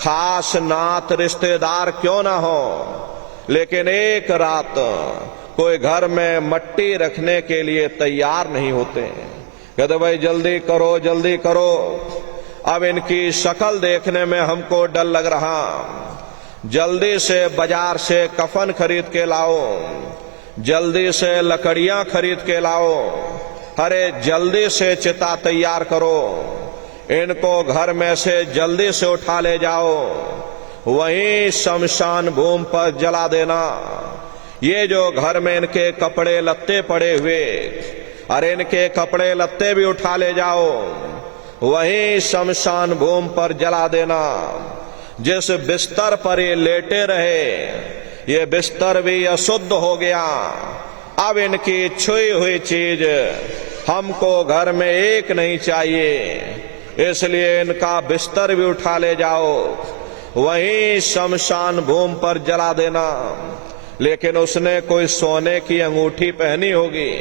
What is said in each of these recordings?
खास नात रिश्तेदार क्यों ना हो, लेकिन एक रात कोई घर में मट्टी रखने के लिए तैयार नहीं होते। कहते भाई जल्दी करो जल्दी करो, अब इनकी शक्ल देखने में हमको डर लग रहा, जल्दी से बाजार से कफन खरीद के लाओ, जल्दी से लकड़ियां खरीद के लाओ, अरे जल्दी से चिता तैयार करो, इनको घर में से जल्दी से उठा ले जाओ, वहीं शमशान भूमि पर जला देना। ये जो घर में इनके कपड़े लत्ते पड़े हुए, अरे इनके कपड़े लत्ते भी उठा ले जाओ, वहीं शमशान भूमि पर जला देना। जिस बिस्तर पर ये लेटे रहे, ये बिस्तर भी अशुद्ध हो गया, अब इनकी छुई हुई चीज हमको घर में एक नहीं चाहिए, इसलिए इनका बिस्तर भी उठा ले जाओ, वहीं शमशान भूमि पर जला देना। लेकिन उसने कोई सोने की अंगूठी पहनी होगी,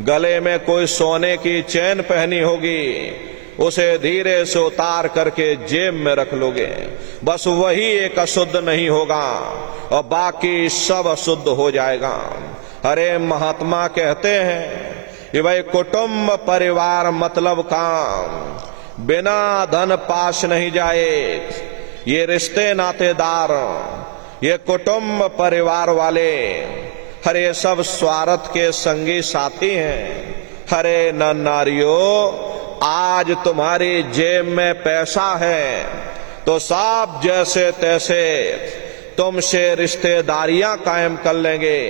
गले में कोई सोने की चैन पहनी होगी, उसे धीरे से उतार करके जेब में रख लोगे, बस वही एक अशुद्ध नहीं होगा और बाकी सब अशुद्ध हो जाएगा। अरे महात्मा कहते हैं कि भाई कुटुंब परिवार मतलब काम, बिना धन पास नहीं जाए। ये रिश्ते नातेदार, ये कुटुंब परिवार वाले, हरे सब स्वार्थ के संगी साथी हैं। हरे न नारियों, आज तुम्हारी जेब में पैसा है तो साफ जैसे तैसे तुमसे रिश्तेदारियां कायम कर लेंगे,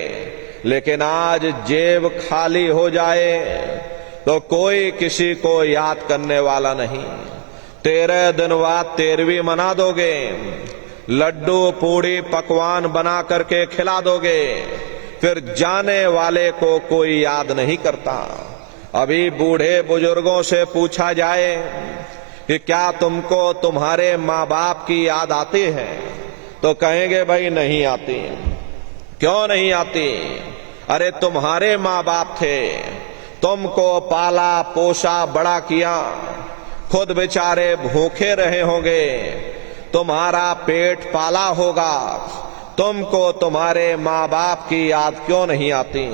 लेकिन आज जेब खाली हो जाए तो कोई किसी को याद करने वाला नहीं। 13 दिन बाद 13वीं मना दोगे, लड्डू पूड़ी पकवान बना करके खिला दोगे, फिर जाने वाले को कोई याद नहीं करता। अभी बूढ़े बुजुर्गों से पूछा जाए कि क्या तुमको तुम्हारे माँ बाप की याद आती है, तो कहेंगे भाई नहीं आती। क्यों नहीं आती? अरे तुम्हारे माँ बाप थे, तुमको पाला पोसा बड़ा किया, खुद बेचारे भूखे रहे होंगे, तुम्हारा पेट पाला होगा, तुमको तुम्हारे माँ बाप की याद क्यों नहीं आती?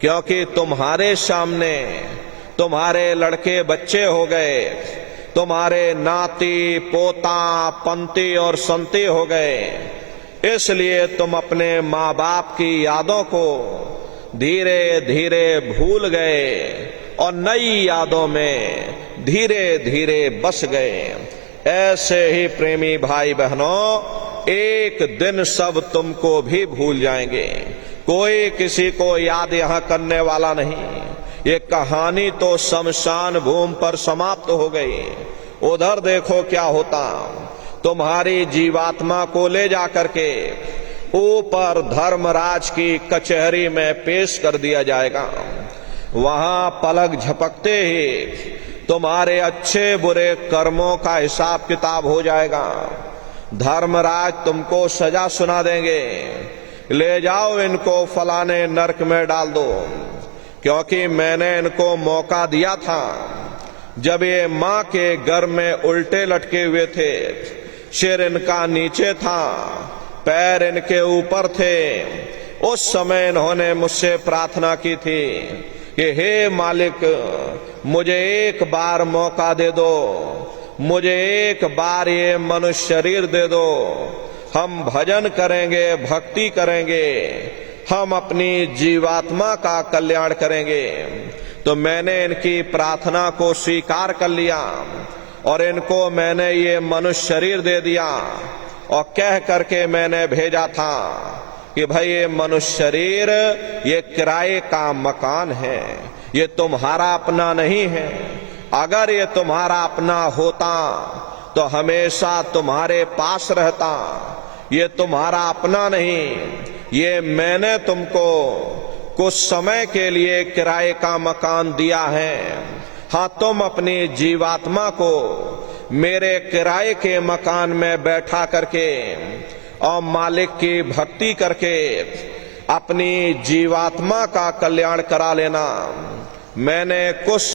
क्योंकि तुम्हारे सामने तुम्हारे लड़के बच्चे हो गए, तुम्हारे नाती पोता पंती और संती हो गए, इसलिए तुम अपने माँ बाप की यादों को धीरे धीरे भूल गए और नई यादों में धीरे धीरे बस गए। ऐसे ही प्रेमी भाई बहनों, एक दिन सब तुमको भी भूल जाएंगे, कोई किसी को याद यहां करने वाला नहीं। ये कहानी तो शमशान भूमि पर समाप्त हो गई। उधर देखो क्या होता, तुम्हारी जीवात्मा को ले जाकर के ऊपर धर्मराज की कचहरी में पेश कर दिया जाएगा। वहां पलक झपकते ही तुम्हारे अच्छे बुरे कर्मों का हिसाब किताब हो जाएगा। धर्मराज तुमको सजा सुना देंगे, ले जाओ इनको फलाने नरक में डाल दो, क्योंकि मैंने इनको मौका दिया था जब ये माँ के गर्भ में उल्टे लटके हुए थे, सिर इनका नीचे था, पैर इनके ऊपर थे, उस समय इन्होंने मुझसे प्रार्थना की थी कि हे मालिक, मुझे एक बार मौका दे दो, मुझे एक बार ये मनुष्य शरीर दे दो, हम भजन करेंगे, भक्ति करेंगे, हम अपनी जीवात्मा का कल्याण करेंगे। तो मैंने इनकी प्रार्थना को स्वीकार कर लिया और इनको मैंने ये मनुष्य शरीर दे दिया और कह करके मैंने भेजा था कि भाई ये मनुष्य शरीर ये किराए का मकान है, ये तुम्हारा अपना नहीं है। अगर ये तुम्हारा अपना होता तो हमेशा तुम्हारे पास रहता। ये तुम्हारा अपना नहीं, ये मैंने तुमको कुछ समय के लिए किराए का मकान दिया है। हाँ, तुम अपनी जीवात्मा को मेरे किराए के मकान में बैठा करके और मालिक की भक्ति करके अपनी जीवात्मा का कल्याण करा लेना। मैंने कुछ